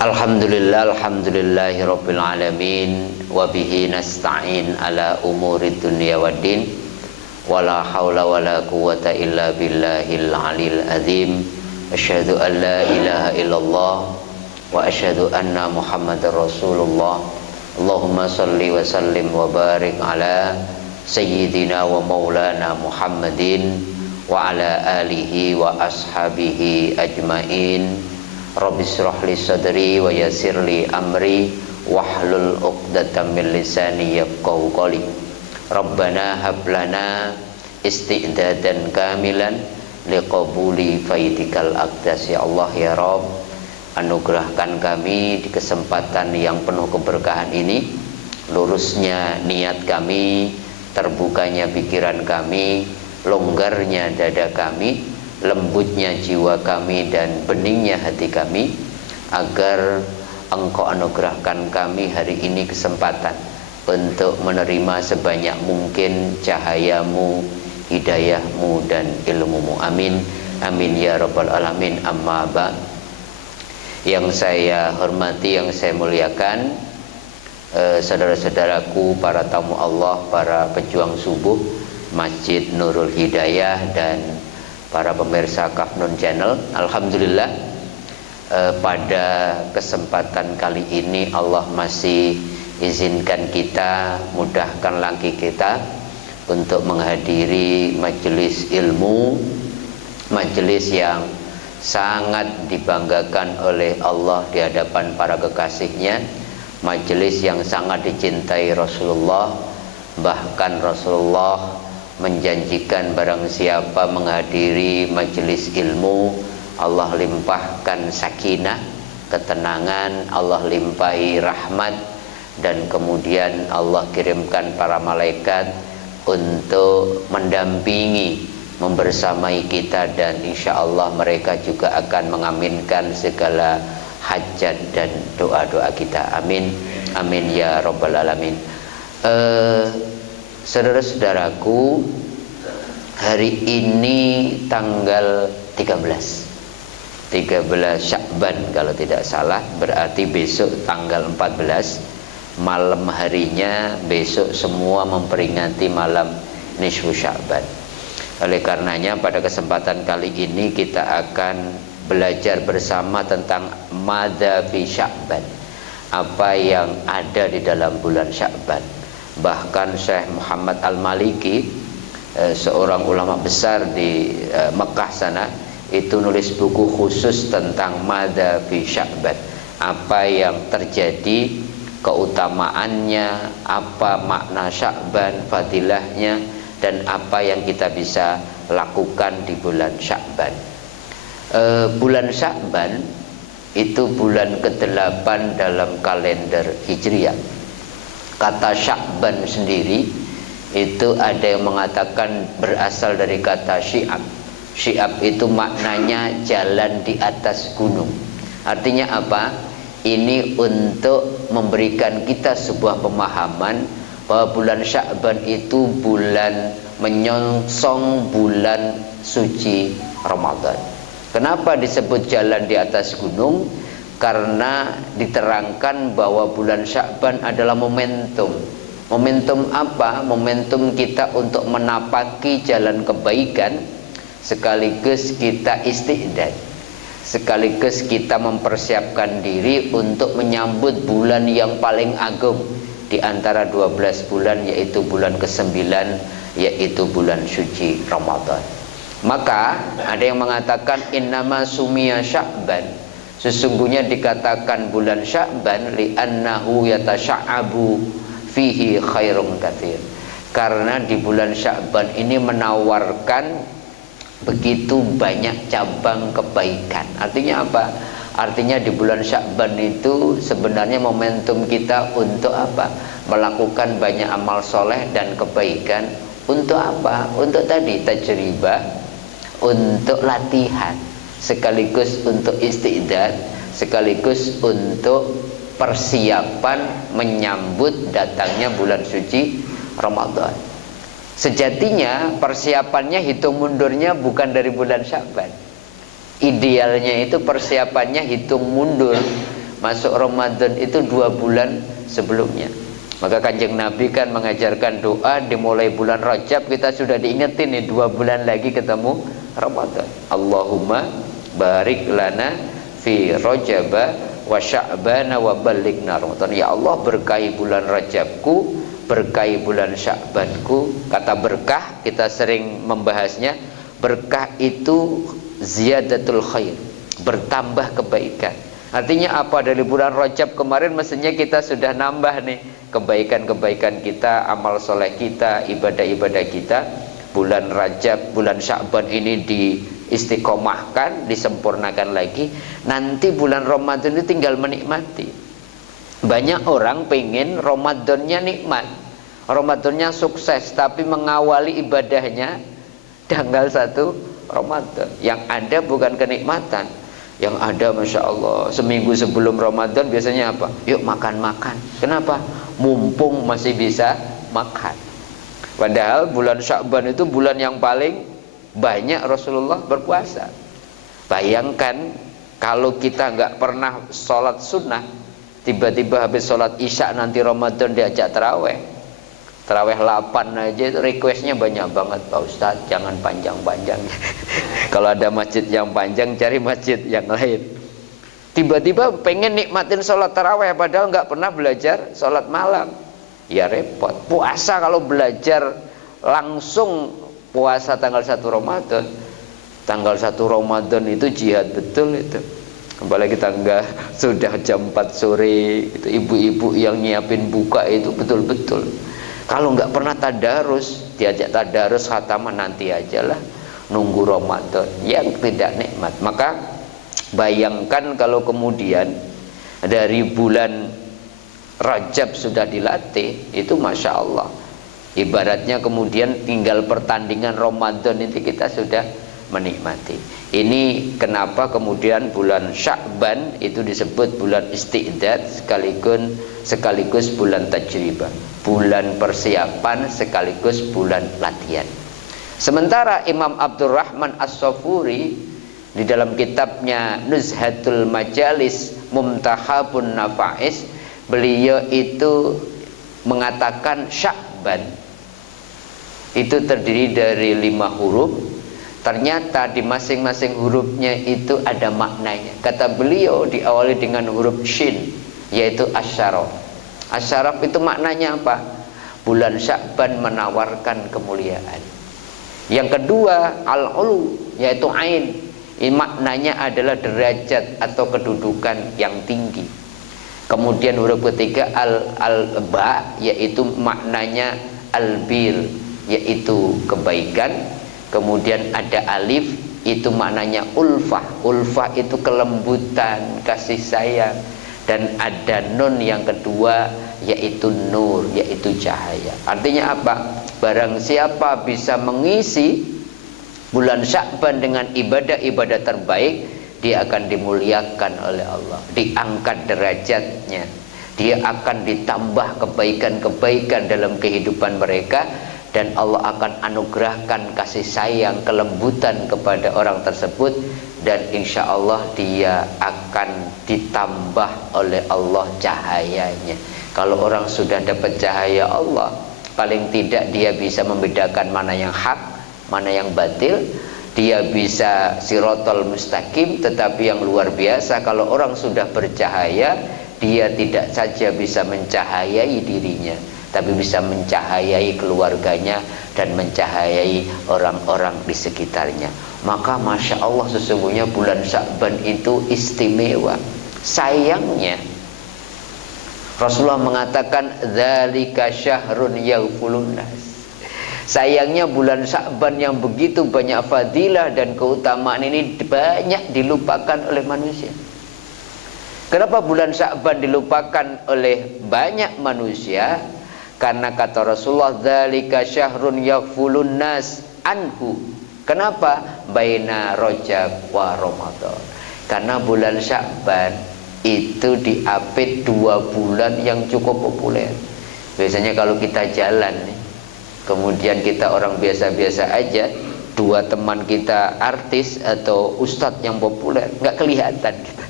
Alhamdulillahirabbil alamin wa bihi nasta'in ala umuri dunya waddin wala haula wala quwwata illa billahil alil azim. Asyhadu an la ilaha illallah wa asyhadu anna Muhammadar Rasulullah. Allahumma shalli wa sallim wa barik ala sayyidina wa maulana Muhammadin wa ala alihi wa ashabihi ajmain. Rabbi shrah li sadri wa yassir li amri wahlul 'uqdatam min lisani yafqahu qawli. Rabbana hab lana isti'dadan kamilan liqabuli faidikal aqdas. Ya Allah ya Rabb, anugerahkan kami di kesempatan yang penuh keberkahan ini, lurusnya niat kami, terbukanya pikiran kami, longgarnya dada kami, lembutnya jiwa kami dan beningnya hati kami, agar Engkau anugerahkan kami hari ini kesempatan untuk menerima sebanyak mungkin cahayamu, hidayahmu dan ilmumu. Amin, amin ya rabbal alamin. Amma ba'd. Yang saya hormati, yang saya muliakan, saudara-saudaraku, para tamu Allah, para pejuang subuh Masjid Nurul Hidayah dan para pemirsa Kafnun Channel. Alhamdulillah, pada kesempatan kali ini Allah masih izinkan kita, mudahkan langkah kita untuk menghadiri majelis ilmu, majelis yang sangat dibanggakan oleh Allah di hadapan para kekasihnya, majelis yang sangat dicintai Rasulullah. Bahkan Rasulullah menjanjikan barang siapa menghadiri majelis ilmu, Allah limpahkan sakinah, ketenangan, Allah limpahi rahmat, dan kemudian Allah kirimkan para malaikat untuk mendampingi, membersamai kita, dan insya Allah mereka juga akan mengaminkan segala hajat dan doa-doa kita. Amin, amin ya rabbal alamin. Saudara-saudaraku, hari ini tanggal 13 Sya'ban kalau tidak salah, berarti besok tanggal 14 malam harinya, besok semua memperingati malam nisfu Sya'ban. Oleh karenanya pada kesempatan kali ini kita akan belajar bersama tentang madza fi Sya'ban, apa yang ada di dalam bulan Sya'ban. Bahkan Syekh Muhammad Al-Maliki, seorang ulama besar di Mekah sana, itu nulis buku khusus tentang madza fi Sya'ban, apa yang terjadi, keutamaannya, apa makna Sya'ban, fadilahnya, dan apa yang kita bisa lakukan di bulan Sya'ban. Bulan Sya'ban itu bulan ke-8 dalam kalender Hijriah. Kata Sya'ban sendiri itu ada yang mengatakan berasal dari kata syi'ab. Syi'ab itu maknanya jalan di atas gunung. Artinya apa? Ini untuk memberikan kita sebuah pemahaman bahwa bulan Sya'ban itu bulan menyongsong bulan suci Ramadan. Kenapa disebut jalan di atas gunung? Karena diterangkan bahwa bulan Sya'ban adalah momentum. Momentum apa? Momentum kita untuk menapaki jalan kebaikan, sekaligus kita isti'dad, sekaligus kita mempersiapkan diri untuk menyambut bulan yang paling agung di antara 12 bulan, yaitu bulan ke-9, yaitu bulan suci Ramadan. Maka ada yang mengatakan innama sumiya Sya'ban, sesungguhnya dikatakan bulan Sya'ban li'annahu yatasya'abu fihi khairun katsir, karena di bulan Sya'ban ini menawarkan begitu banyak cabang kebaikan. Artinya apa? Artinya di bulan Sya'ban itu sebenarnya momentum kita untuk apa? Melakukan banyak amal soleh dan kebaikan. Untuk apa? Untuk tadi tajribah, untuk latihan, sekaligus untuk isti'dad, sekaligus untuk persiapan menyambut datangnya bulan suci Ramadan. Sejatinya persiapannya, hitung mundurnya bukan dari bulan Sya'ban. Idealnya itu persiapannya hitung mundur masuk Ramadan itu 2 bulan sebelumnya. Maka Kanjeng Nabi kan mengajarkan doa dimulai bulan Rajab, kita sudah diingetin nih 2 bulan lagi ketemu Ramadan. Allahumma barik lana fi Rajaba wa Sya'bana wa ballighna Ramadan. Ya Allah, berkahi bulan Rajabku, berkahi bulan Sya'banku. Kata berkah kita sering membahasnya. Berkah itu ziyadatul khair, bertambah kebaikan. Artinya apa? Dari bulan Rajab kemarin mestinya kita sudah nambah nih kebaikan-kebaikan kita, amal soleh kita, ibadah-ibadah kita. Bulan Rajab, bulan Sya'ban ini diistiqomahkan, disempurnakan lagi. Nanti bulan Ramadan itu tinggal menikmati. Banyak orang pengen Ramadannya nikmat, Ramadannya sukses, tapi mengawali ibadahnya tanggal 1 Ramadan. Yang ada bukan kenikmatan, yang ada Masya Allah seminggu sebelum Ramadan biasanya apa? Yuk makan-makan. Kenapa? Mumpung masih bisa makan. Padahal bulan Sya'ban itu bulan yang paling banyak Rasulullah berpuasa. Bayangkan kalau kita nggak pernah sholat sunnah, tiba-tiba habis sholat isya nanti Ramadan diajak taraweh 8 aja itu requestnya banyak banget. Pak Ustadz jangan panjang-panjang. Kalau ada masjid yang panjang cari masjid yang lain. Tiba-tiba pengen nikmatin sholat taraweh padahal nggak pernah belajar sholat malam. Ya repot. Puasa kalau belajar langsung puasa tanggal 1 Ramadan. Tanggal 1 Ramadan itu jihad betul itu. Apalagi tanggal sudah jam 4 sore itu ibu-ibu yang nyiapin buka itu betul-betul. Kalau nggak pernah tadarus, diajak tadarus khataman nanti aja lah, nunggu Ramadan yang tidak nikmat. Maka bayangkan kalau kemudian dari bulan Rajab sudah dilatih, itu Masya Allah. Ibaratnya kemudian tinggal pertandingan Ramadan itu kita sudah menikmati. Ini kenapa kemudian bulan Sya'ban itu disebut bulan isti'dad sekaligus bulan tajribah, bulan persiapan sekaligus bulan latihan. Sementara Imam Abdurrahman As-Safuri di dalam kitabnya Nuzhatul Majalis Mumtahabun Nafa'is, beliau itu mengatakan Sya'ban itu terdiri dari 5 huruf. Ternyata di masing-masing hurufnya itu ada maknanya. Kata beliau diawali dengan huruf shin, yaitu asyaraf. Asyaraf itu maknanya apa? Bulan Sya'ban menawarkan kemuliaan. Yang kedua al-ulu, yaitu ain. Ini maknanya adalah derajat atau kedudukan yang tinggi. Kemudian huruf ketiga al-ba, yaitu maknanya albir, yaitu kebaikan. Kemudian ada alif, itu maknanya ulfah. Ulfah itu kelembutan, kasih sayang. Dan ada nun yang kedua, yaitu nur, yaitu cahaya. Artinya apa? Barang siapa bisa mengisi bulan Sya'ban dengan ibadah-ibadah terbaik, dia akan dimuliakan oleh Allah, diangkat derajatnya, dia akan ditambah kebaikan-kebaikan dalam kehidupan mereka, dan Allah akan anugerahkan kasih sayang, kelembutan kepada orang tersebut, dan insya Allah dia akan ditambah oleh Allah cahayanya. Kalau orang sudah dapat cahaya Allah, paling tidak dia bisa membedakan mana yang hak, mana yang batil. Dia bisa sirotol mustaqim. Tetapi yang luar biasa, kalau orang sudah bercahaya, dia tidak saja bisa mencahayai dirinya, tapi bisa mencahayai keluarganya dan mencahayai orang-orang di sekitarnya. Maka Masya Allah, sesungguhnya bulan Sya'ban itu istimewa. Sayangnya Rasulullah mengatakan dzalika syahrun yaghfulun nas. Sayangnya bulan Sya'ban yang begitu banyak fadilah dan keutamaan ini banyak dilupakan oleh manusia. Kenapa bulan Sya'ban dilupakan oleh banyak manusia? Karena kata Rasulullah, dzalika syahrun yaghfulun nas anhu. Kenapa? Baina Rajab wa Ramadan. Karena bulan Sya'ban itu diapit 2 bulan yang cukup populer. Biasanya kalau kita jalan nih, kemudian kita orang biasa-biasa aja, 2 teman kita artis atau ustadz yang populer, nggak kelihatan kita.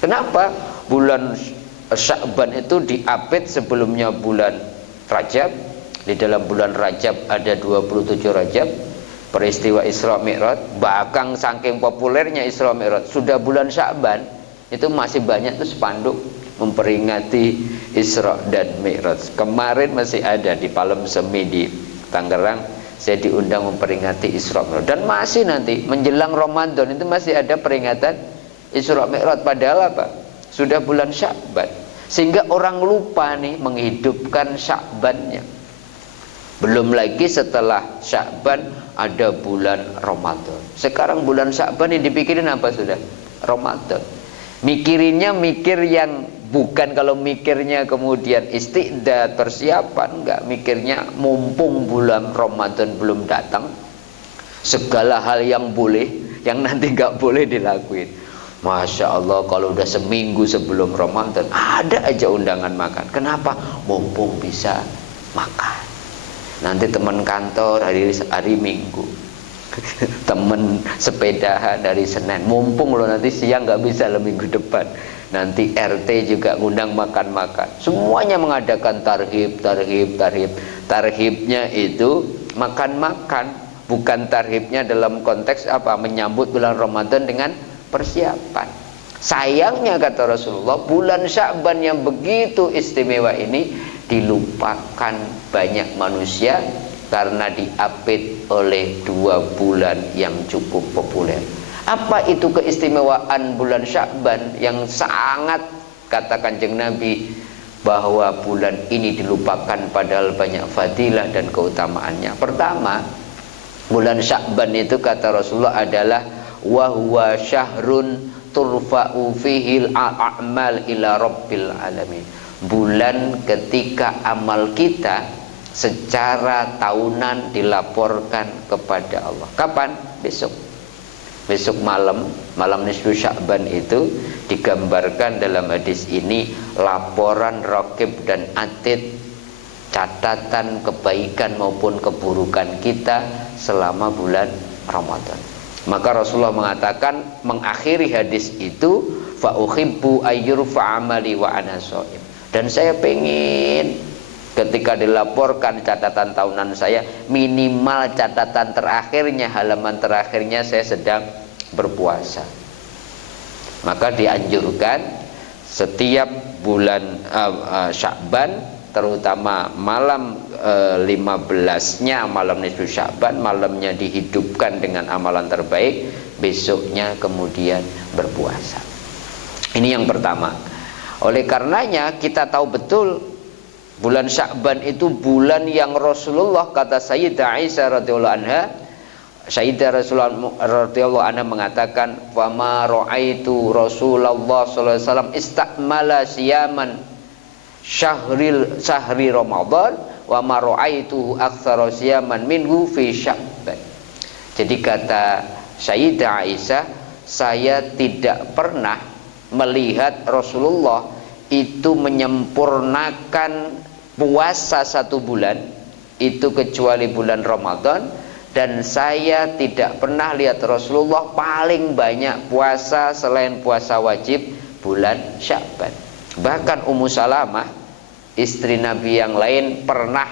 Kenapa? bulan Sya'ban itu diapit sebelumnya bulan Rajab. Di dalam bulan Rajab ada 27 Rajab, peristiwa Isra Mi'raj. Bahkan saking populernya Isra Mi'raj, sudah bulan Sya'ban itu masih banyak tuh spanduk memperingati Isra dan Mi'raj. Kemarin masih ada di Palem Semi di Tangerang, saya diundang memperingati Isra Mi'raj. Dan masih nanti menjelang Ramadan itu masih ada peringatan Isra Mi'raj. Padahal apa? Sudah bulan Sya'ban. Sehingga orang lupa nih menghidupkan Sya'bannya. Belum lagi setelah Sya'ban ada bulan Ramadan. Sekarang bulan Sya'ban yang dipikirin apa sudah? Ramadan. Mikirinnya mikir yang bukan, kalau mikirnya kemudian istiqdad, persiapan, enggak. Mikirnya mumpung bulan Ramadan belum datang, segala hal yang boleh, yang nanti enggak boleh dilakuin. Masya Allah, kalau udah seminggu sebelum Ramadan ada aja undangan makan. Kenapa? Mumpung bisa makan. Nanti teman kantor hari Minggu, temen sepedahan dari Senin, mumpung lo nanti siang nggak bisa lo minggu depan. Nanti RT juga ngundang makan-makan. Semuanya mengadakan tarhib. Tarhibnya itu makan-makan, bukan tarhibnya dalam konteks apa, menyambut bulan Ramadan dengan persiapan. Sayangnya kata Rasulullah, bulan Sya'ban yang begitu istimewa ini dilupakan banyak manusia karena diapit oleh 2 bulan yang cukup populer. Apa itu keistimewaan bulan Sya'ban yang sangat, kata Kanjeng Nabi, bahwa bulan ini dilupakan padahal banyak fadilah dan keutamaannya? Pertama, bulan Sya'ban itu kata Rasulullah adalah wa huwa syahrun turfa'u fihil a'mal ila rabbil alamin. Bulan ketika amal kita secara tahunan dilaporkan kepada Allah. Kapan? Besok. Besok malam nisfu Sya'ban itu digambarkan dalam hadis ini laporan raqib dan atid, catatan kebaikan maupun keburukan kita selama bulan Ramadan. Maka Rasulullah mengatakan, mengakhiri hadis itu, fa uhibbu ayyurfa amali wa ana shaim. Dan saya pengen ketika dilaporkan catatan tahunan saya, minimal catatan terakhirnya, halaman terakhirnya saya sedang berpuasa. Maka dianjurkan setiap bulan Sya'ban, terutama malam 15-nya malam nisfu Sya'ban, malamnya dihidupkan dengan amalan terbaik, besoknya kemudian berpuasa. Ini yang pertama. Oleh karenanya kita tahu betul bulan Sya'ban itu bulan yang Rasulullah, kata Sayyidah Aisyah radhiyallahu anha, Sayyidah Rasulullah radhiyallahu anha mengatakan, "Wa ma ra'aitu Rasulullah sallallahu alaihi wasallam istakmala siyaman syahri Ramadan wa ma ra'aitu aktsara siyaman minhu fi Sya'ban." Jadi kata Sayyidah Aisyah, saya tidak pernah melihat Rasulullah itu menyempurnakan puasa 1 bulan itu kecuali bulan Ramadan, dan saya tidak pernah lihat Rasulullah paling banyak puasa selain puasa wajib bulan Sya'ban. Bahkan Ummu Salamah, istri Nabi yang lain, pernah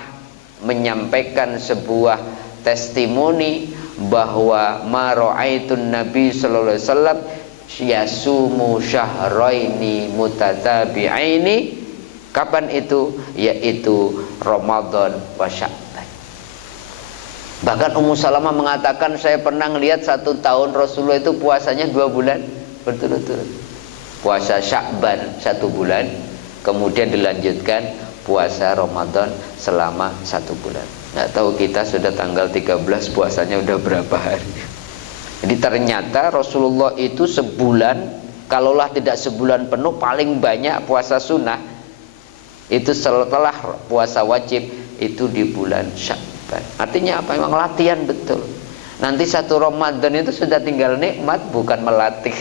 menyampaikan sebuah testimoni bahwa ma ra'aitun Nabi sallallahu alaihi wasallam yasumu syahraini mutatabi'aini. Kapan itu? Yaitu Ramadan wa Sya'ban. Bahkan Ummu Salamah mengatakan, saya pernah melihat 1 tahun Rasulullah itu puasanya 2 bulan berturut-turut. Puasa Sya'ban 1 bulan, kemudian dilanjutkan puasa Ramadan selama 1 bulan. Nggak tahu kita sudah tanggal 13 puasanya udah berapa hari. Jadi ternyata Rasulullah itu sebulan, kalaulah tidak sebulan penuh, paling banyak puasa sunnah itu setelah puasa wajib itu di bulan Sya'ban. Artinya apa? Memang latihan betul. Nanti 1 Ramadan itu sudah tinggal nikmat, bukan melatih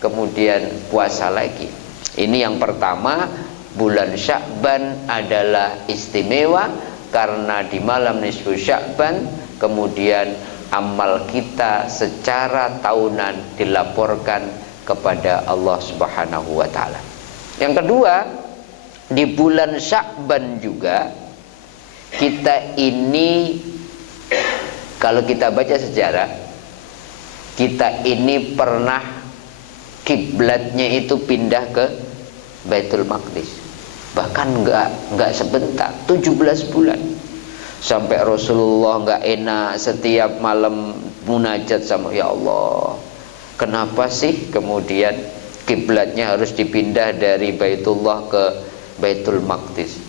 kemudian puasa lagi. Ini yang pertama, bulan Sya'ban adalah istimewa karena di malam nisfu Sya'ban kemudian amal kita secara tahunan dilaporkan kepada Allah Subhanahu wa taala. Yang kedua, di bulan Sya'ban juga kita ini, kalau kita baca sejarah, kita ini pernah kiblatnya itu pindah ke Baitul Maqdis. Bahkan enggak sebentar, 17 bulan. Sampai Rasulullah enggak enak setiap malam munajat sama ya Allah. Kenapa sih kemudian kiblatnya harus dipindah dari Baitullah ke Baitul Maqdis?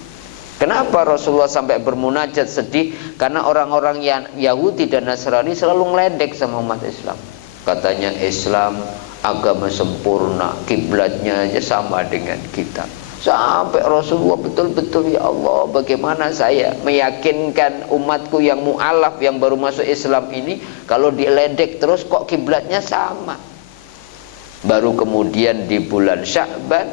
Kenapa Rasulullah sampai bermunajat sedih? Karena orang-orang yang Yahudi dan Nasrani selalu ngeledek sama umat Islam. Katanya Islam agama sempurna, kiblatnya aja sama dengan kita. Sampai Rasulullah betul-betul, ya Allah, bagaimana saya meyakinkan umatku yang mu'alaf, yang baru masuk Islam ini, kalau diledek terus kok kiblatnya sama. Baru kemudian di bulan Sya'ban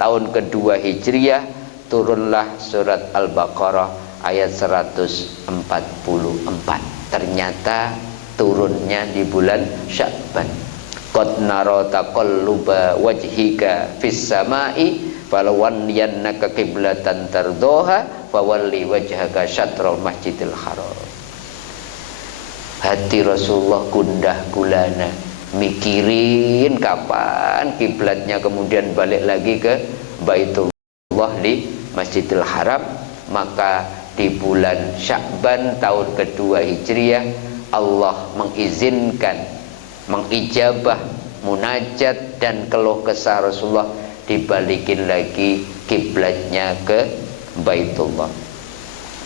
tahun kedua Hijriah turunlah surat Al-Baqarah ayat 144. Ternyata turunnya di bulan Sya'ban. Qad nara taqalluba wajhika fis sama'i falawanniyannaka qiblatan tardoha fawalli wajhaka syatral masjidil haram. Hati Rasulullah gundah gulana, mikirin kapan kiblatnya kemudian balik lagi ke Baitullah di Masjidil Haram. Maka di bulan Sya'ban tahun kedua Hijriah Allah mengizinkan, mengijabah munajat dan keluh kesah Rasulullah, dibalikin lagi kiblatnya ke Baitullah.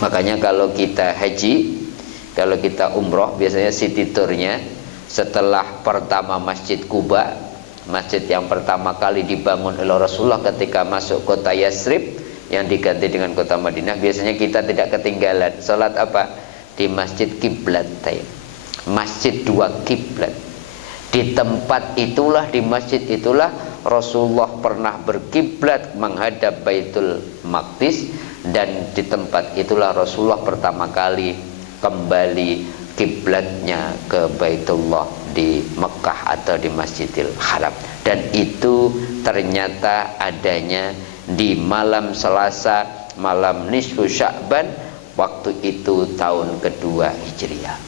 Makanya kalau kita haji, kalau kita umroh, biasanya city tournya setelah pertama Masjid Kuba, masjid yang pertama kali dibangun oleh Rasulullah ketika masuk kota Yasrib yang diganti dengan kota Madinah, biasanya kita tidak ketinggalan salat apa? Di Masjid Kiblatain, masjid dua kiblat. Di tempat itulah, di masjid itulah Rasulullah pernah berkiblat menghadap Baitul Maqdis, dan di tempat itulah Rasulullah pertama kali kembali kiblatnya ke Baitullah di Mekah atau di Masjidil Haram. Dan itu ternyata adanya di malam Selasa, malam nisfu Sya'ban, waktu itu tahun kedua Hijriah.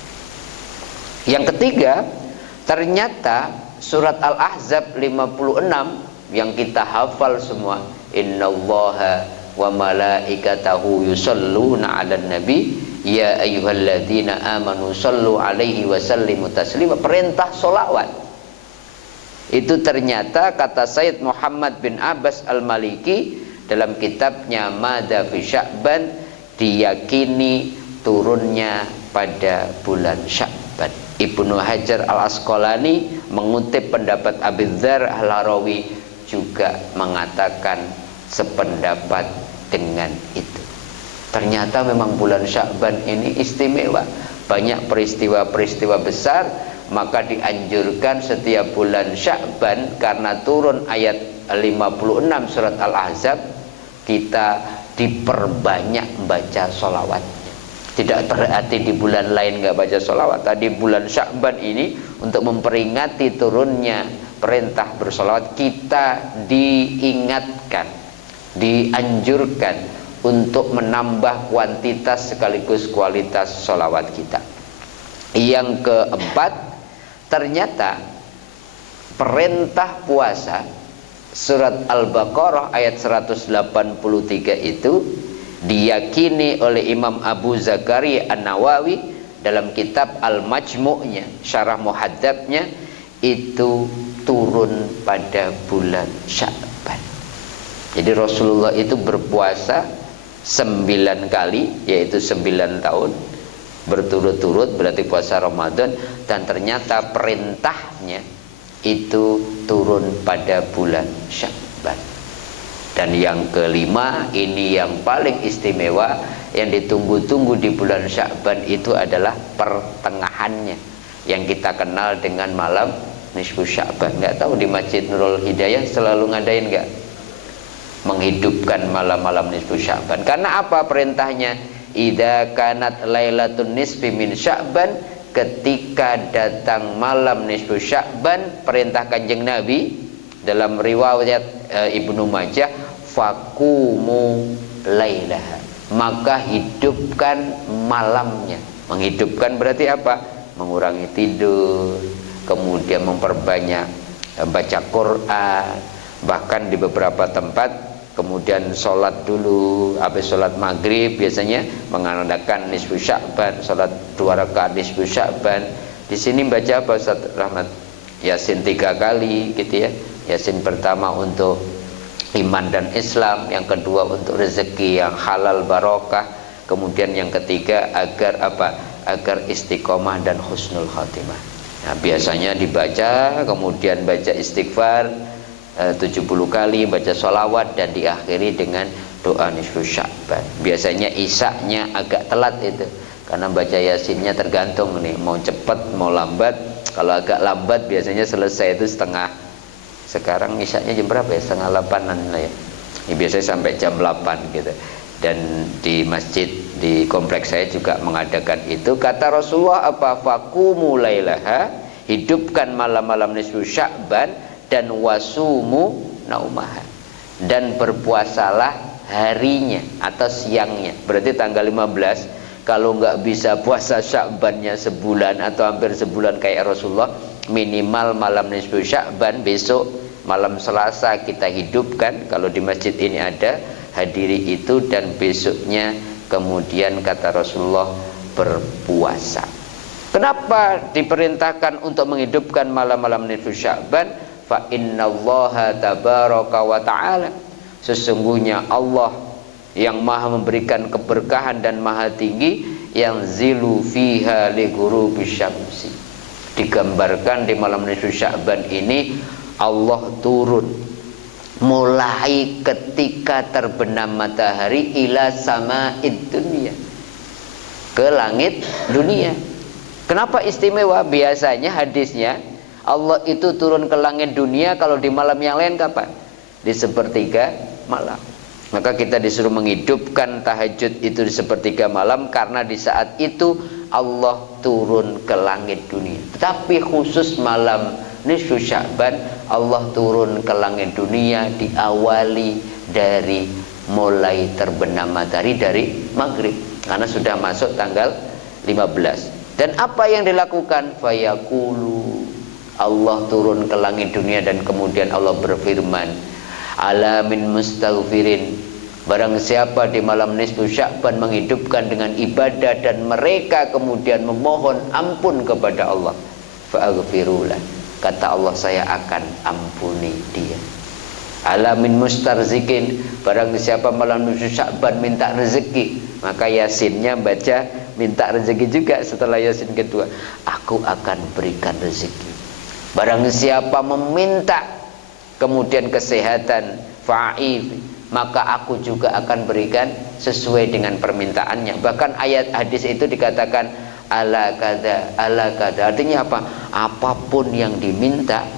Yang ketiga, ternyata surat Al-Ahzab 56 yang kita hafal semua, innallaha wa malaikatahu yusalluna 'alan nabi ya ayyuhalladzina amanu sallu 'alaihi wa sallimu taslima, perintah sholawat. Itu ternyata kata Sayyid Muhammad bin Abbas Al-Maliki dalam kitabnya Madha fi Sya'ban, diyakini turunnya pada bulan Sya'ban. Ibnu Hajar Al-Asqalani mengutip pendapat Abi Dzar Al-Harawi juga mengatakan sependapat dengan itu. Ternyata memang bulan Sya'ban ini istimewa, banyak peristiwa-peristiwa besar. Maka dianjurkan setiap bulan Sya'ban, karena turun ayat 56 surat Al-Ahzab, kita diperbanyak baca sholawatnya. Tidak berarti di bulan lain nggak baca sholawat. Tadi bulan Sya'ban ini untuk memperingati turunnya perintah bersolawat, kita diingatkan, dianjurkan untuk menambah kuantitas sekaligus kualitas sholawat kita. Yang keempat, ternyata perintah puasa surat Al-Baqarah ayat 183 itu diyakini oleh Imam Abu Zakaria An-Nawawi dalam kitab Al-Majmu'nya, syarah muhadzabnya, itu turun pada bulan Sya'ban. Jadi Rasulullah itu berpuasa 9 kali, yaitu 9 tahun berturut-turut, berarti puasa Ramadan, dan ternyata perintahnya itu turun pada bulan Sya'ban. Dan yang kelima, ini yang paling istimewa, yang ditunggu-tunggu di bulan Sya'ban itu adalah pertengahannya, yang kita kenal dengan malam nisfu Sya'ban. Nggak tahu di Masjid Nurul Hidayah selalu ngadain nggak? Menghidupkan malam-malam nisfu Sya'ban. Karena apa perintahnya? Idza kanat lailatun nisfi min Sya'ban, ketika datang malam nisfu Sya'ban, perintah Kanjeng Nabi dalam riwayat Ibnu Majah, faqumu lailaha, maka hidupkan malamnya. Menghidupkan berarti apa? Mengurangi tidur, kemudian memperbanyak baca Quran, bahkan di beberapa tempat kemudian sholat dulu, habis sholat maghrib biasanya mengadakan nisfu Sya'ban, sholat 2 rakaat nisfu Sya'ban. Di sini baca apa Ustaz Rahmat? Yasin 3 kali gitu ya. Yasin pertama untuk iman dan Islam, yang kedua untuk rezeki yang halal barokah, kemudian yang ketiga agar apa? Agar istiqomah dan husnul khatimah. Nah, biasanya dibaca, kemudian baca istighfar 70 kali, baca sholawat, dan diakhiri dengan doa nisfu Sya'ban. Biasanya isaknya agak telat itu, karena baca yasinnya tergantung nih, mau cepat mau lambat. Kalau agak lambat biasanya selesai itu setengah, sekarang isaknya jam berapa ya, setengah 8-an lah ya. Ini biasanya sampai jam 8 gitu. Dan di masjid di kompleks saya juga mengadakan itu. Kata Rasulullah apa? Faqumu lailaha, hidupkan malam-malam nisfu Sya'ban, dan wasumu naumaha, dan berpuasalah harinya atau siangnya. Berarti tanggal 15, kalau nggak bisa puasa Sya'bannya sebulan atau hampir sebulan kayak Rasulullah, minimal malam nisfu Sya'ban, besok malam Selasa kita hidupkan. Kalau di masjid ini ada, hadiri itu, dan besoknya kemudian kata Rasulullah berpuasa. Kenapa diperintahkan untuk menghidupkan malam-malam nisfu Sya'ban? Fa innallaha tabaraka wa ta'ala, sesungguhnya Allah yang maha memberikan keberkahan dan maha tinggi, yang zilu fiha li ghurubi syamsi, digambarkan di malam nisfu Sya'ban ini Allah turun mulai ketika terbenam matahari ila sama'id dunia, ke langit dunia. Kenapa istimewa? Biasanya hadisnya Allah itu turun ke langit dunia kalau di malam yang lain kapan? Di sepertiga malam. Maka kita disuruh menghidupkan tahajud itu di sepertiga malam, karena di saat itu Allah turun ke langit dunia. Tetapi khusus malam nisfu Sya'ban, Allah turun ke langit dunia diawali dari mulai terbenam matahari, dari maghrib, karena sudah masuk tanggal 15. Dan apa yang dilakukan? Fayaqulu, Allah turun ke langit dunia dan kemudian Allah berfirman, ala min mustaghfirin, barang siapa di malam nisfu Sya'ban menghidupkan dengan ibadah dan mereka kemudian memohon ampun kepada Allah, fa'aghfirulah, kata Allah saya akan ampuni dia. Ala min mustarzikin, barang siapa malam nisfu Sya'ban minta rezeki, maka yasinnya baca minta rezeki juga setelah yasin kedua, aku akan berikan rezeki. Barang siapa meminta kemudian kesehatan, fa'if, maka aku juga akan berikan sesuai dengan permintaannya. Bahkan ayat hadis itu dikatakan ala kada, ala kada. Artinya apa? Apapun yang diminta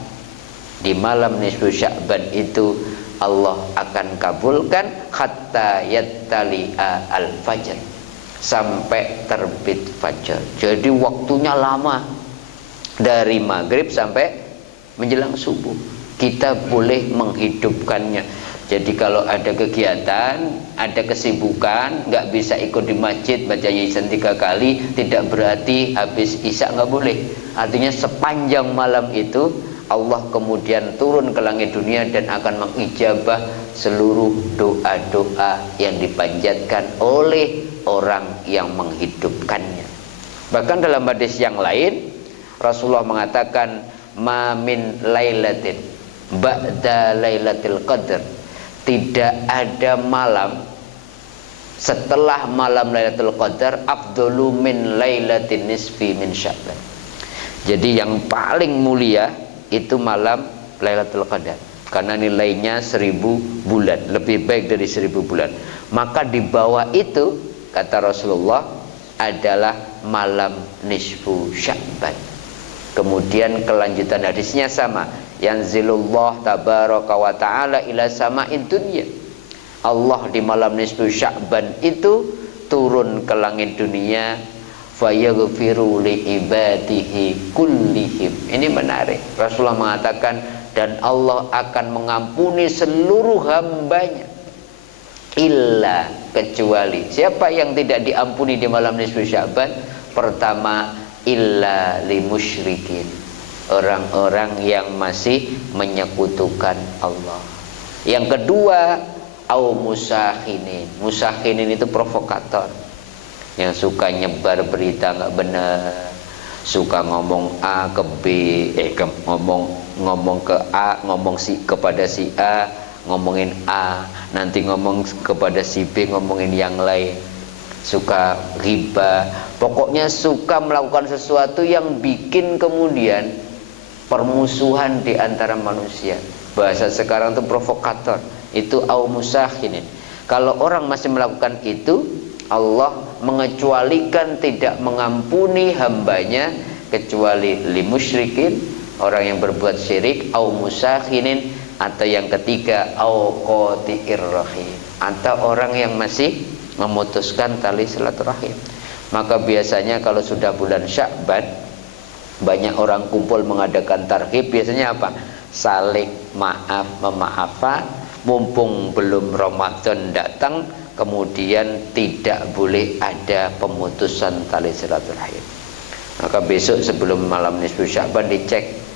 di malam nisfu Sya'ban itu Allah akan kabulkan hatta yattali'a al-fajr, sampai terbit fajar. Jadi waktunya lama, dari maghrib sampai menjelang subuh kita boleh menghidupkannya. Jadi kalau ada kegiatan, ada kesibukan, nggak bisa ikut di masjid baca yasin 3 kali, tidak berarti habis isya nggak boleh. Artinya sepanjang malam itu Allah kemudian turun ke langit dunia dan akan mengijabah seluruh doa-doa yang dipanjatkan oleh orang yang menghidupkannya. Bahkan dalam hadis yang lain Rasulullah mengatakan, ma min lailatin ba'da lailatul qadar, tidak ada malam setelah malam Lailatul Qadar afdalu min lailatin nisfi min Sya'ban. Jadi yang paling mulia itu malam Lailatul Qadar, karena nilainya 1000 bulan, lebih baik dari 1000 bulan. Maka di bawah itu kata Rasulullah adalah malam nisfu Sya'ban. Kemudian kelanjutan hadisnya sama, yanzilullah tabaraka wa ta'ala ila sama'id dunya, Allah di malam nisfu Sya'ban itu turun ke langit dunia, fayaghfiru li ibadihi kullihim. Ini menarik, Rasulullah mengatakan dan Allah akan mengampuni seluruh hambanya, illa, kecuali. Siapa yang tidak diampuni di malam nisfu Sya'ban? Pertama, illa li musyrikin, orang-orang yang masih menyekutukan Allah. Yang kedua, au musakhinin. Musakhinin itu provokator, yang suka nyebar berita nggak benar, suka ngomong A ke B, ngomong ke A, kepada si A, ngomongin A, nanti ngomong kepada si B, ngomongin yang lain, suka ghibah, pokoknya suka melakukan sesuatu yang bikin kemudian permusuhan di antara manusia. Bahasa sekarang itu provokator, itu au musakhinin. Kalau orang masih melakukan itu, Allah mengecualikan tidak mengampuni hambanya kecuali li musyrikin, orang yang berbuat syirik, au musakhinin, atau yang ketiga au qati'ir rahim, atau orang yang masih memutuskan tali silaturahim. Maka biasanya kalau sudah bulan Sya'ban, banyak orang kumpul mengadakan targhib. Biasanya apa? Saling maaf memaafkan, mumpung belum Ramadan datang, kemudian tidak boleh ada pemutusan tali silaturahim. Maka besok sebelum malam nisfu Sya'ban dicek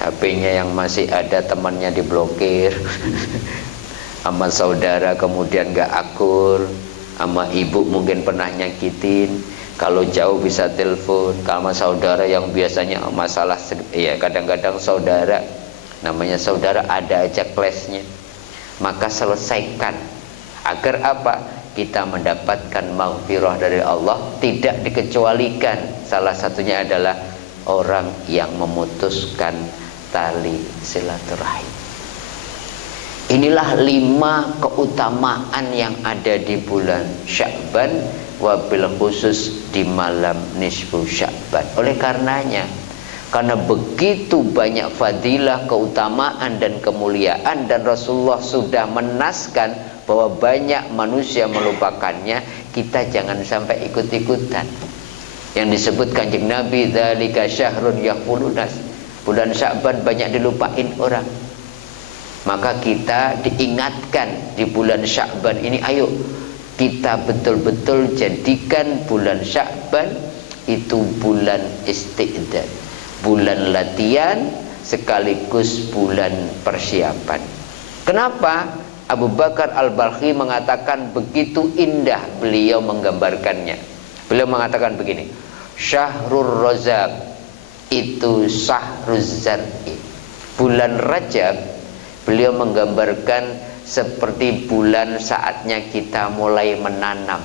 HP-nya, yang masih ada temannya diblokir sama saudara kemudian gak akur, sama ibu mungkin pernah nyakitin, kalau jauh bisa telepon. Kalau saudara yang biasanya masalah, ya kadang-kadang saudara, namanya saudara ada aja kelasnya, maka selesaikan. Agar apa? Kita mendapatkan maghfirah dari Allah. Tidak dikecualikan, salah satunya adalah orang yang memutuskan tali silaturahim. Inilah 5 keutamaan yang ada di bulan Sya'ban, wabil khusus di malam nisfu Sya'ban. Oleh karenanya, karena begitu banyak fadilah, keutamaan dan kemuliaan, dan Rasulullah sudah menaskan bahwa banyak manusia melupakannya, kita jangan sampai ikut-ikutan. Yang disebut Kanjeng Nabi, dzalika syahrun yaqulunas, bulan Sya'ban banyak dilupain orang. Maka kita diingatkan di bulan Sya'ban ini, ayo kita betul-betul jadikan bulan Sya'ban itu bulan isti'dad, bulan latihan sekaligus bulan persiapan. Kenapa? Abu Bakar Al-Balkhi mengatakan begitu indah beliau menggambarkannya. Beliau mengatakan begini, Syahrul Razak itu Syahruz Zar'i. Bulan Rajab beliau menggambarkan seperti bulan saatnya kita mulai menanam.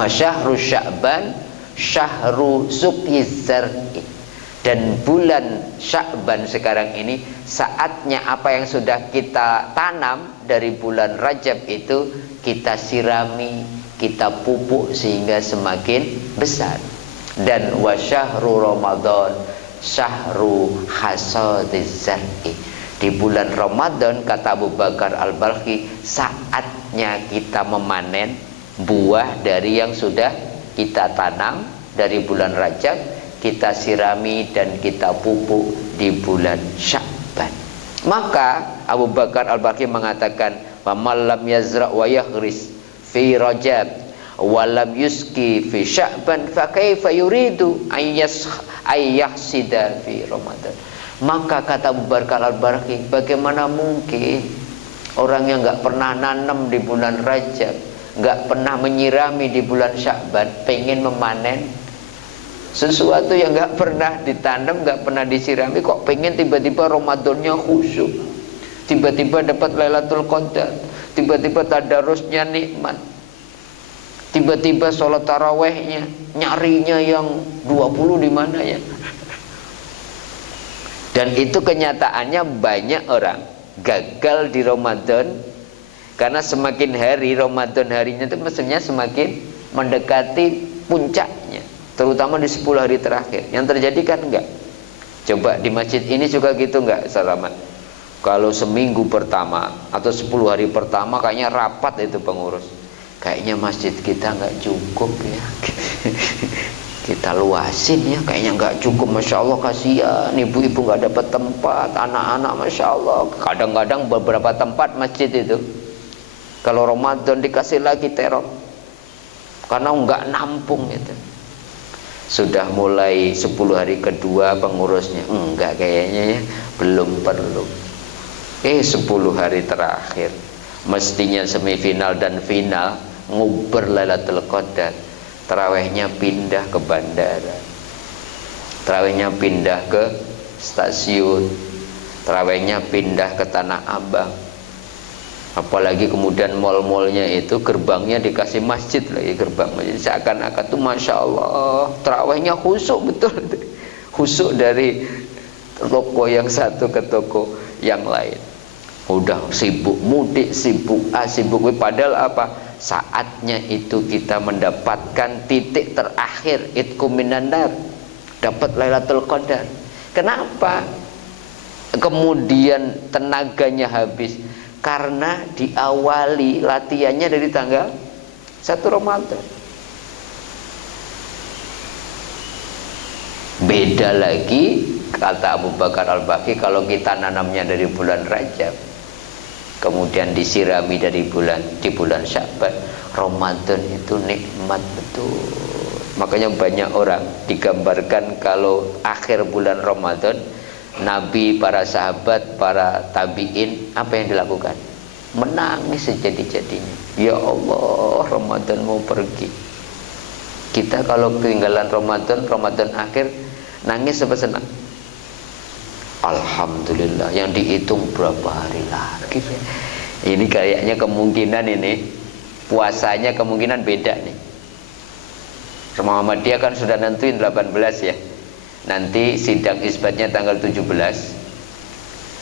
Syahrul Sya'ban Syahru Suqyiz Zar'i. Dan bulan Sya'ban sekarang ini saatnya apa yang sudah kita tanam dari bulan Rajab itu kita sirami, kita pupuk sehingga semakin besar. Dan wa syahru Ramadan syahru hasadiz zar'i. Di bulan Ramadan, kata Abu Bakar Al-Balkhi, saatnya kita memanen buah dari yang sudah kita tanam dari bulan Rajab, kita sirami dan kita pupuk di bulan Sya'ban. Maka Abu Bakar Al-Balkhi mengatakan, "Faman lam yazra' wa yaghris fi Rajab wa lam yuski fi Sya'ban fa kaifa yuridu ayyahsida fi Ramadan." Maka kata Abu Bakar Al-Balkhi, bagaimana mungkin orang yang enggak pernah nanam di bulan Rajab, enggak pernah menyirami di bulan Sya'ban, pengen memanen sesuatu yang nggak pernah ditanam, nggak pernah disirami, kok pengen tiba-tiba Ramadannya khusyuk, tiba-tiba dapat Lailatul Qadar, tiba-tiba tadarusnya nikmat, tiba-tiba sholat tarawehnya nyarinya yang 20 di mana ya. Dan itu kenyataannya banyak orang gagal di Ramadan, karena semakin hari Ramadan harinya itu maksudnya semakin mendekati puncaknya, terutama di 10 hari terakhir. Yang terjadi kan enggak? Coba di masjid ini juga gitu enggak, Salamat? Kalau seminggu pertama atau 10 hari pertama kayaknya rapat itu pengurus, kayaknya masjid kita enggak cukup ya. kita luasin ya, kayaknya nggak cukup. Masya Allah, kasihan ibu-ibu nggak dapat tempat, anak-anak Masya Allah. Kadang-kadang beberapa tempat masjid itu kalau Ramadan dikasih lagi teror karena nggak nampung itu. Sudah mulai 10 hari kedua pengurusnya enggak, kayaknya ya belum perlu. 10 hari terakhir mestinya semifinal dan final nguber Lailatul Qadar, tarawihnya pindah ke bandara, tarawihnya pindah ke stasiun, tarawihnya pindah ke Tanah Abang. Apalagi kemudian mal-malnya itu gerbangnya dikasih masjid lagi, gerbang masjid. Seakan-akan tuh Masya Allah tarawihnya khusyuk betul, khusyuk dari toko yang satu ke toko yang lain. Udah sibuk mudik, sibuk sibuk padahal apa? Saatnya itu kita mendapatkan titik terakhir, itqu minan nar, dapat Lailatul Qadar. Kenapa kemudian tenaganya habis? Karena diawali latihannya dari tanggal 1 Ramadan. Beda lagi kata Abu Bakar Al-Baqi kalau kita nanamnya dari bulan Rajab, kemudian disirami di bulan Sya'ban, Ramadan itu nikmat betul. Makanya banyak orang digambarkan kalau akhir bulan Ramadan, Nabi, para sahabat, para tabi'in, apa yang dilakukan? Menangis sejadi-jadinya. Ya Allah, Ramadan mau pergi. Kita kalau ketinggalan Ramadan akhir, nangis apa senang? Alhamdulillah, yang dihitung berapa hari lagi. Ini kayaknya kemungkinan ini puasanya kemungkinan beda nih. Muhammadiyah kan sudah nentuin 18 ya. Nanti sidang isbatnya tanggal 17.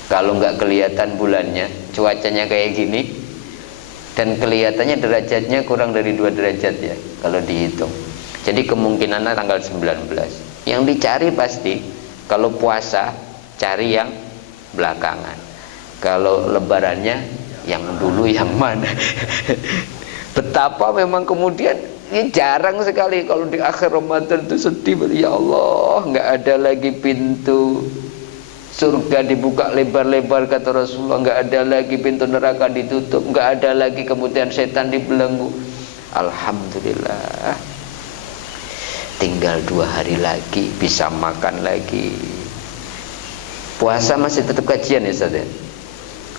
Kalau nggak kelihatan bulannya, cuacanya kayak gini, dan kelihatannya derajatnya kurang dari 2 derajat ya kalau dihitung. Jadi kemungkinannya tanggal 19. Yang dicari pasti kalau puasa cari yang belakangan. Kalau lebarannya yang dulu yang mana? Betapa memang kemudian ini jarang sekali kalau di akhir Ramadan itu sedih. Ya Allah, nggak ada lagi pintu surga dibuka lebar-lebar kata Rasulullah, nggak ada lagi pintu neraka ditutup, nggak ada lagi kemudian setan dibelenggu. Alhamdulillah, tinggal 2 hari lagi bisa makan lagi. Puasa masih tetap kajian ya Ustaz ya?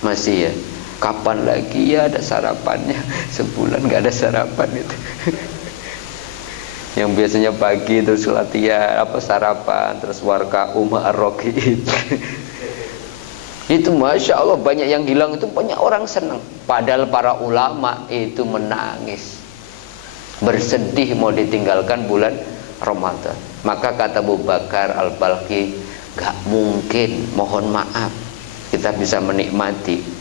Masih ya? Kapan lagi ya ada sarapannya? Sebulan nggak ada sarapan itu. Yang biasanya pagi terus latihan sarapan, terus warka'u ma'ar-raki'in. Itu Masya Allah banyak yang hilang, itu banyak orang senang. Padahal para ulama itu menangis, bersedih mau ditinggalkan bulan Ramadan. Maka kata Abu Bakar Al-Balqi, gak mungkin, mohon maaf, kita bisa menikmati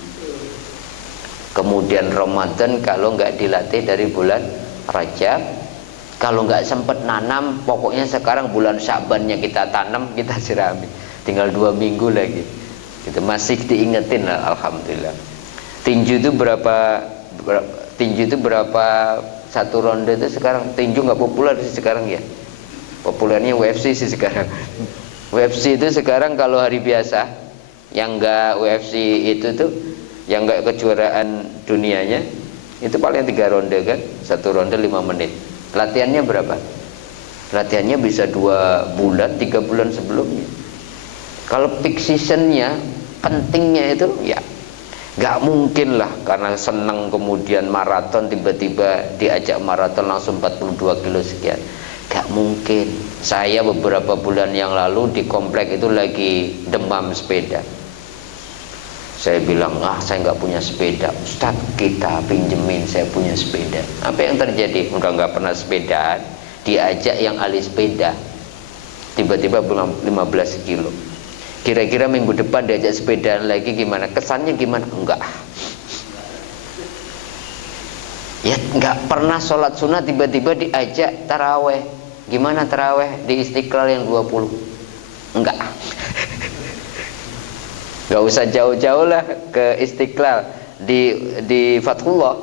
kemudian Ramadan kalau nggak dilatih dari bulan Rajab. Kalau nggak sempat nanam, pokoknya sekarang bulan Sya'bannya kita tanam, kita sirami. Tinggal 2 minggu lagi. Itu masih diingetin lah, alhamdulillah. Tinju itu berapa satu ronde itu sekarang? Tinju nggak populer sih sekarang ya. Populernya UFC sih sekarang. UFC itu sekarang kalau hari biasa, yang nggak UFC itu tuh, yang nggak kejuaraan dunianya, itu paling 3 ronde kan, 1 ronde 5 menit. Latihannya berapa? Latihannya bisa 2 bulan, 3 bulan sebelumnya. Kalau peak seasonnya, pentingnya itu ya gak mungkin lah karena senang kemudian maraton tiba-tiba diajak maraton langsung 42 kilo sekian. Gak mungkin. Saya beberapa bulan yang lalu di komplek itu lagi demam sepeda. Saya bilang, saya nggak punya sepeda. Ustaz, kita pinjemin, saya punya sepeda. Apa yang terjadi? Udah nggak pernah sepedaan, diajak yang ahli sepeda, tiba-tiba belum 15 kilo. Kira-kira minggu depan diajak sepedaan lagi gimana? Kesannya gimana? Enggak. Ya nggak pernah sholat sunnah tiba-tiba diajak taraweh. Gimana taraweh di Istiqlal yang 20? Enggak. Gak usah jauh-jauh lah ke Istiqlal, di Fathullah,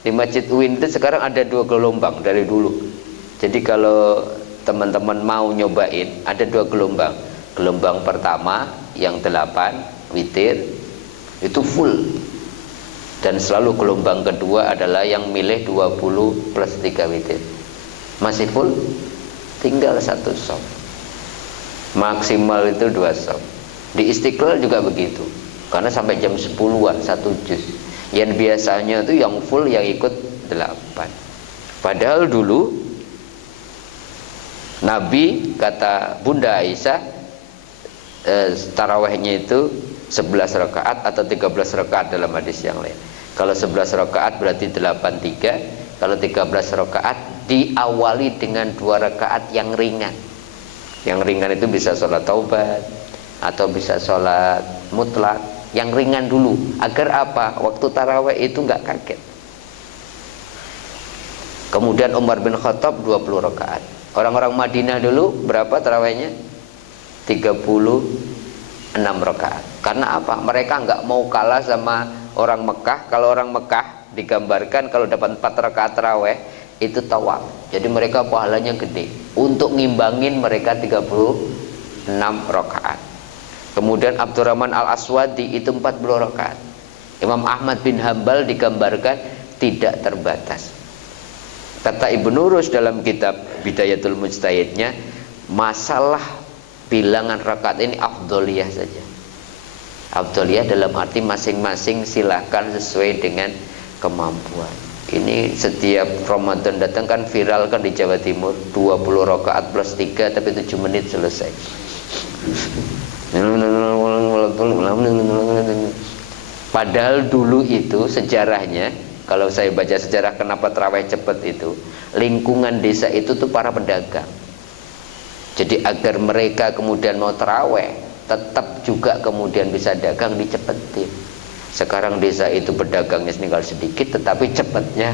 di Masjid Uin itu sekarang ada 2 gelombang dari dulu. Jadi kalau teman-teman mau nyobain, ada 2 gelombang. Gelombang pertama yang 8 witir itu full, dan selalu gelombang kedua adalah yang milih 20 plus 3 witir. Masih full, tinggal 1 shot, maksimal itu 2 shot. Di Istiqlal juga begitu, karena sampai jam 10-an 1 juz. Yang biasanya itu yang full yang ikut 8. Padahal dulu Nabi, kata Bunda Aisyah, tarawehnya itu 11 rakaat atau 13 rakaat dalam hadis yang lain. Kalau 11 rakaat berarti 8-3. Kalau 13 rakaat diawali dengan 2 rakaat yang ringan. Yang ringan itu bisa sholat taubat atau bisa sholat mutlak. Yang ringan dulu, agar apa? Waktu taraweh itu nggak kaget. Kemudian Umar bin Khattab 20 rakaat. Orang-orang Madinah dulu berapa tarawehnya? 36 rakaat. Karena apa? Mereka nggak mau kalah sama orang Mekah. Kalau orang Mekah digambarkan kalau dapat 4 rakaat taraweh itu tawaf. Jadi mereka pahalanya gede. Untuk ngimbangin mereka 36 rakaat. Kemudian Abdurrahman Al-Aswadi itu 40 rakaat. Imam Ahmad bin Hambal digambarkan tidak terbatas. Kata Ibnu Rus dalam kitab Bidayatul Mujtahidnya, masalah bilangan rakaat ini afdoliyah saja. Afdoliyah dalam arti masing-masing silahkan sesuai dengan kemampuan. Ini setiap Ramadan datang kan viral kan di Jawa Timur, 20 rakaat plus 3 tapi 7 menit selesai. Padahal dulu itu sejarahnya, kalau saya baca sejarah kenapa tarawih cepat itu, lingkungan desa itu tuh para pedagang. Jadi agar mereka kemudian mau tarawih, tetap juga kemudian bisa dagang, dicepetin. Sekarang desa itu pedagangnya tinggal sedikit, tetapi cepatnya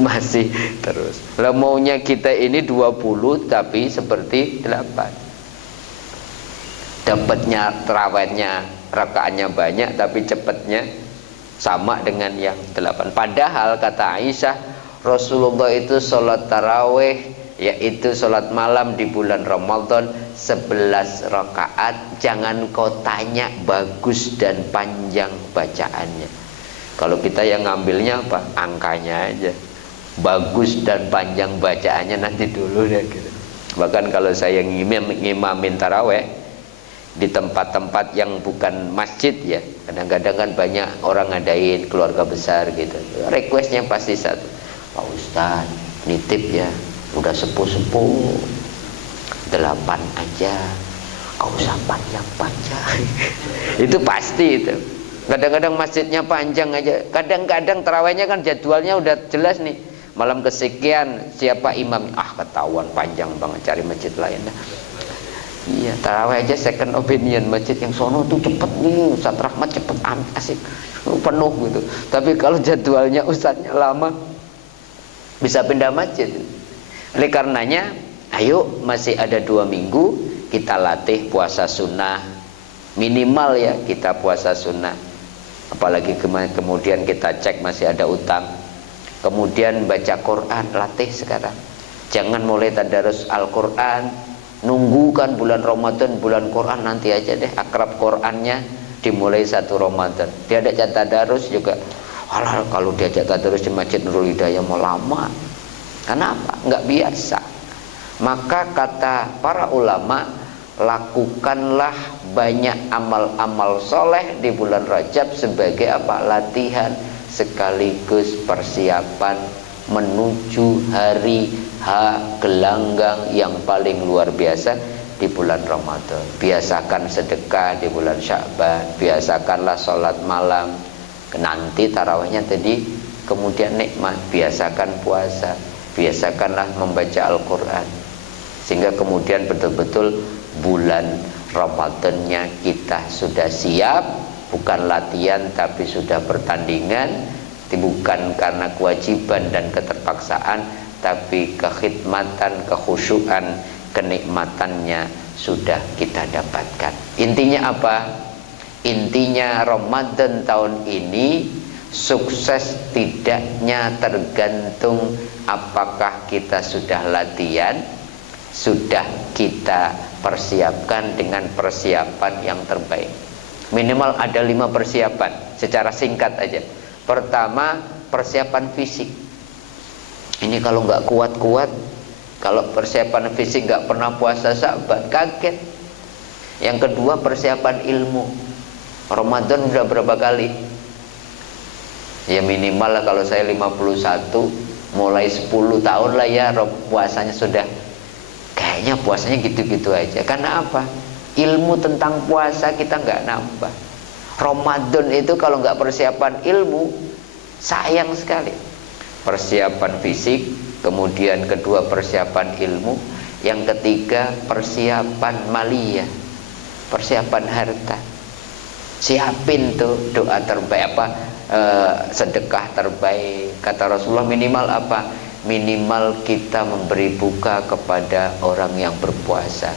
masih terus. Lah maunya kita ini 20 tapi seperti 8. Dapatnya tarawihnya rakaatnya banyak tapi cepatnya sama dengan yang 8. Padahal kata Aisyah, Rasulullah itu sholat tarawih, yaitu sholat malam di bulan Ramadan 11 rakaat. Jangan kau tanya bagus dan panjang bacaannya. Kalau kita yang ngambilnya apa? Angkanya aja. Bagus dan panjang bacaannya nanti dulu deh gitu. Bahkan kalau saya ngimamin tarawih di tempat-tempat yang bukan masjid ya, kadang-kadang kan banyak orang ngadain keluarga besar gitu, requestnya pasti satu, Pak Ustadz nitip ya, udah sepuh-sepuh 8 aja, gak usah panjang-panjang. Itu pasti itu. Kadang-kadang masjidnya panjang aja, kadang-kadang tarawihnya kan jadwalnya udah jelas nih, malam kesekian siapa imam, ketahuan panjang banget, cari masjid lain dah. Iya, tarawih aja second opinion, masjid yang sono tuh cepet nih, Ustaz Rahmat cepet asik, penuh gitu. Tapi kalau jadwalnya Ustaznya lama, bisa pindah masjid. Oleh karenanya, ayo masih ada 2 minggu kita latih puasa sunnah, minimal ya kita puasa sunnah. Apalagi kemudian kita cek masih ada utang. Kemudian baca Quran, latih sekarang. Jangan mulai tadarus Al-Quran nunggu kan bulan Ramadan, bulan Quran nanti aja deh, akrab Qurannya dimulai 1 Ramadan. Dia ada tadarus juga, alah kalau diajak tadarus di Masjid Nurul Hidayah mau lama. Kenapa? Nggak biasa. Maka kata para ulama, lakukanlah banyak amal-amal soleh di bulan Rajab sebagai apa? Latihan sekaligus persiapan menuju hari gelanggang yang paling luar biasa di bulan Ramadan. Biasakan sedekah di bulan Sya'ban, biasakanlah sholat malam, nanti tarawihnya tadi kemudian nikmat, biasakan puasa, biasakanlah membaca Al-Quran, sehingga kemudian betul-betul bulan Ramadannya kita sudah siap, bukan latihan tapi sudah pertandingan, bukan karena kewajiban dan keterpaksaan, tapi kekhidmatan, kekhusyuan, kenikmatannya sudah kita dapatkan. Intinya apa? Intinya Ramadan tahun ini sukses tidaknya tergantung apakah kita sudah latihan, sudah kita persiapkan dengan persiapan yang terbaik. Minimal ada 5 persiapan secara singkat aja. Pertama, persiapan fisik. Ini kalau nggak kuat-kuat, kalau persiapan fisik nggak pernah puasa Sya'ban, kaget. Yang kedua, persiapan ilmu. Ramadan udah berapa kali? Ya minimal lah, kalau saya 51, mulai 10 tahun lah ya puasanya sudah. Kayaknya puasanya gitu-gitu aja. Karena apa? Ilmu tentang puasa kita nggak nambah. Ramadan itu kalau nggak persiapan ilmu, sayang sekali. Persiapan fisik, kemudian kedua persiapan ilmu, yang ketiga persiapan maliyah, persiapan harta. Siapin tuh doa terbaik apa, sedekah terbaik. Kata Rasulullah minimal apa? Minimal kita memberi buka kepada orang yang berpuasa.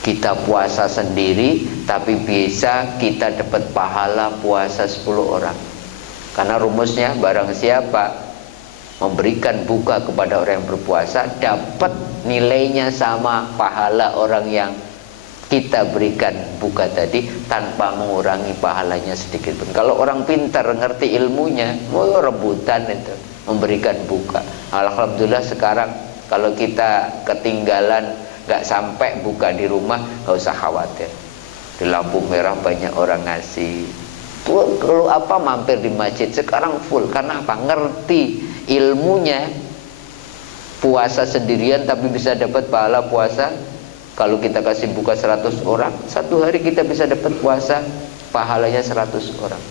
Kita puasa sendiri, tapi bisa kita dapat pahala puasa 10 orang. Karena rumusnya, barang siapa memberikan buka kepada orang yang berpuasa, dapat nilainya sama pahala orang yang kita berikan buka tadi, tanpa mengurangi pahalanya sedikit pun. Kalau orang pintar ngerti ilmunya, mau rebutan itu memberikan buka. Alhamdulillah sekarang kalau kita ketinggalan nggak sampai buka di rumah, nggak usah khawatir. Di lampu merah banyak orang ngasih. Tuh, kalau apa mampir di masjid sekarang full. Karena apa? Ngerti ilmunya. Puasa sendirian tapi bisa dapat pahala puasa. Kalau kita kasih buka 100 orang, satu hari kita bisa dapat puasa pahalanya 100 orang.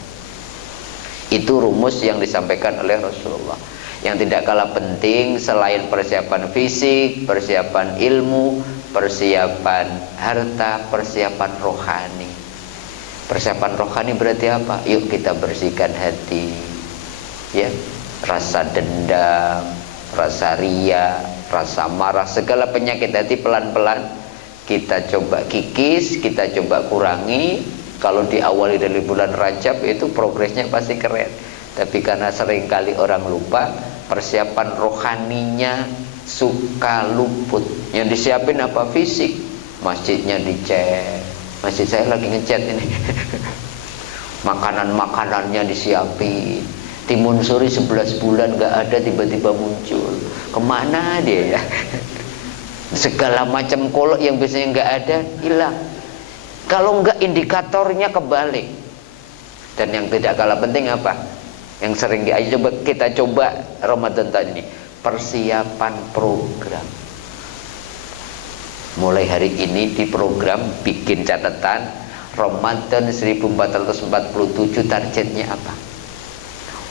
Itu rumus yang disampaikan oleh Rasulullah. Yang tidak kalah penting selain persiapan fisik, persiapan ilmu, persiapan harta, persiapan rohani. Persiapan rohani berarti apa? Yuk kita bersihkan hati, ya, rasa dendam, rasa ria, rasa marah, segala penyakit hati pelan-pelan kita coba kikis, kita coba kurangi. Kalau diawali dari bulan Rajab itu progresnya pasti keren. Tapi karena seringkali orang lupa, persiapan rohaninya suka luput. Yang disiapin apa? Fisik. Masjidnya dicek. Masjid saya lagi ngecat ini. Makanan-makanannya disiapin. Timun suri 11 bulan gak ada, tiba-tiba muncul. Kemana dia ya? Segala macam kolok yang biasanya gak ada, hilang. Kalau enggak indikatornya kebalik. Dan yang tidak kalah penting apa? Yang sering kita coba Ramadan tahun ini, persiapan program. Mulai hari ini di program bikin catatan Ramadan 1447 targetnya apa?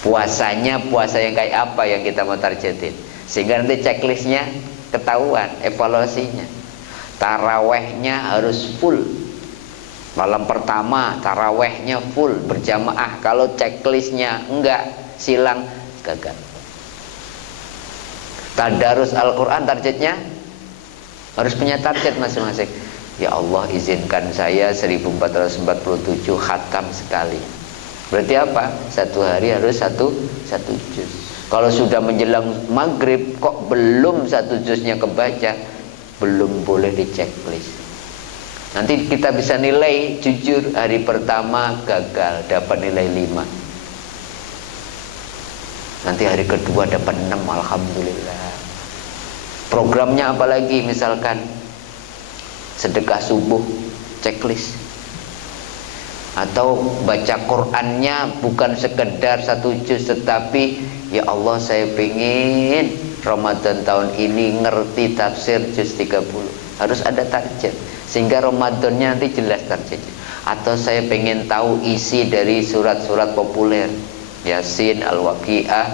Puasanya puasa yang kayak apa yang kita mau targetin. Sehingga nanti checklistnya ketahuan, evaluasinya. Tarawehnya harus full. Malam pertama tarawehnya full berjamaah. Kalau checklistnya enggak, silang, gagal. Tadarus Al-Quran targetnya harus punya target masing-masing. Ya Allah, izinkan saya 1447 khatam sekali. Berarti apa? Satu hari harus satu juz. Kalau sudah menjelang maghrib kok belum satu juznya kebaca, belum boleh di checklist. Nanti kita bisa nilai jujur, hari pertama gagal, dapat nilai 5. Nanti hari kedua dapat 6, alhamdulillah. Programnya apa lagi? Misalkan sedekah subuh, checklist. Atau baca Qur'annya bukan sekedar 1 juz, tetapi ya Allah saya pengen Ramadan tahun ini ngerti tafsir juz 30. Harus ada target, sehingga Ramadannya nanti jelas targetnya. Atau saya pengen tahu isi dari surat-surat populer, Yasin, Al-Waqi'ah,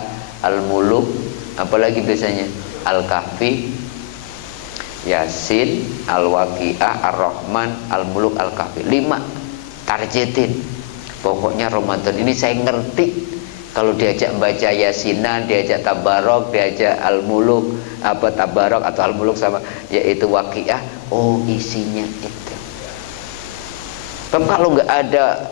Al-Muluk, apalagi biasanya Al-Kahfi, Yasin, Al-Waqi'ah, Ar-Rahman, Al-Muluk, Al-Kahfi. 5 targetin. Pokoknya Ramadan ini saya ngerti. Kalau diajak baca Yasinan, diajak Tabarok, diajak Al-Muluk, apa Tabarok atau Al-Muluk sama, yaitu Waqi'ah, oh isinya itu. Tapi kalau nggak ada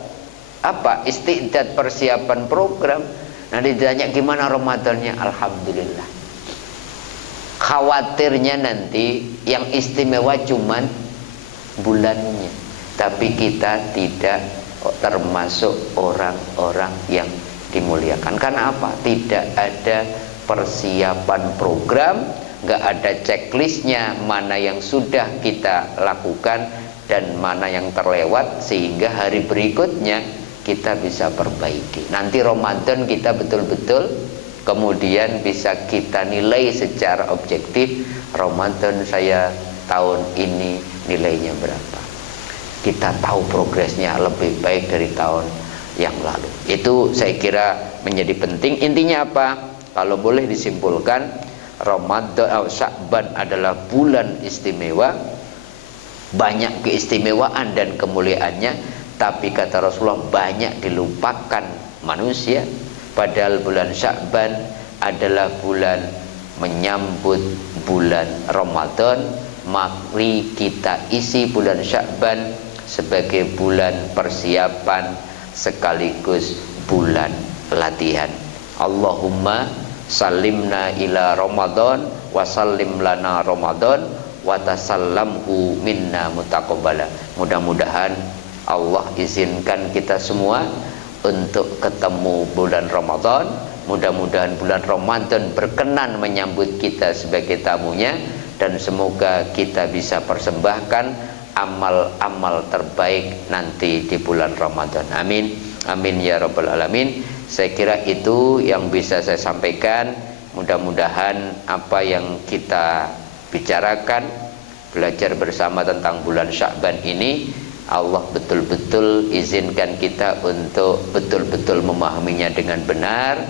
apa istiqdat persiapan program, nanti ditanya gimana Ramadannya, alhamdulillah. Khawatirnya nanti yang istimewa cuman bulannya, tapi kita tidak termasuk orang-orang yang dimuliakan. Karena apa? Tidak ada persiapan program, nggak ada checklistnya, mana yang sudah kita lakukan dan mana yang terlewat, sehingga hari berikutnya kita bisa perbaiki. Nanti Ramadan kita betul-betul kemudian bisa kita nilai secara objektif, Ramadan saya tahun ini nilainya berapa. Kita tahu progresnya lebih baik dari tahun yang lalu. Itu saya kira menjadi penting. Intinya apa? Kalau boleh disimpulkan, Ramadan Sya'ban adalah bulan istimewa, banyak keistimewaan dan kemuliaannya, tapi kata Rasulullah banyak dilupakan manusia. Padahal bulan Sya'ban adalah bulan menyambut bulan Ramadan. Mari kita isi bulan Sya'ban sebagai bulan persiapan sekaligus bulan latihan. Allahumma salimna ila Ramadan wa sallim lana Ramadan wa tasallamhu minna mutaqabbala. Mudah-mudahan Allah izinkan kita semua untuk ketemu bulan Ramadan. Mudah-mudahan bulan Ramadan berkenan menyambut kita sebagai tamunya, dan semoga kita bisa persembahkan amal-amal terbaik nanti di bulan Ramadan. Amin. Amin ya rabbal alamin. Saya kira itu yang bisa saya sampaikan. Mudah-mudahan apa yang kita bicarakan, belajar bersama tentang bulan Sya'ban ini, Allah betul-betul izinkan kita untuk betul-betul memahaminya dengan benar,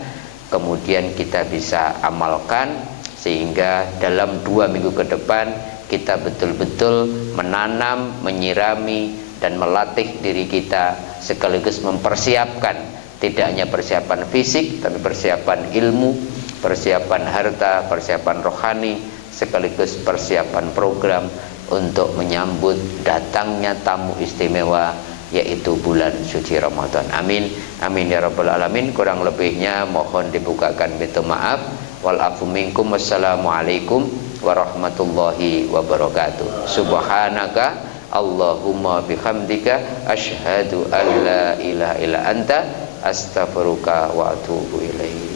kemudian kita bisa amalkan, sehingga dalam 2 minggu ke depan kita betul-betul menanam, menyirami, dan melatih diri kita, sekaligus mempersiapkan, tidak hanya persiapan fisik, tapi persiapan ilmu, persiapan harta, persiapan rohani, sekaligus persiapan program untuk menyambut datangnya tamu istimewa, yaitu bulan suci Ramadan. Amin. Amin ya rabbal alamin. Kurang lebihnya mohon dibukakan pintu maaf. Wal afu minkum. Wassalamualaikum warahmatullahi wabarakatuh. Subhanaka Allahumma bihamdika asyhadu an la ilaha illa anta astaghfiruka wa atubu ilaik.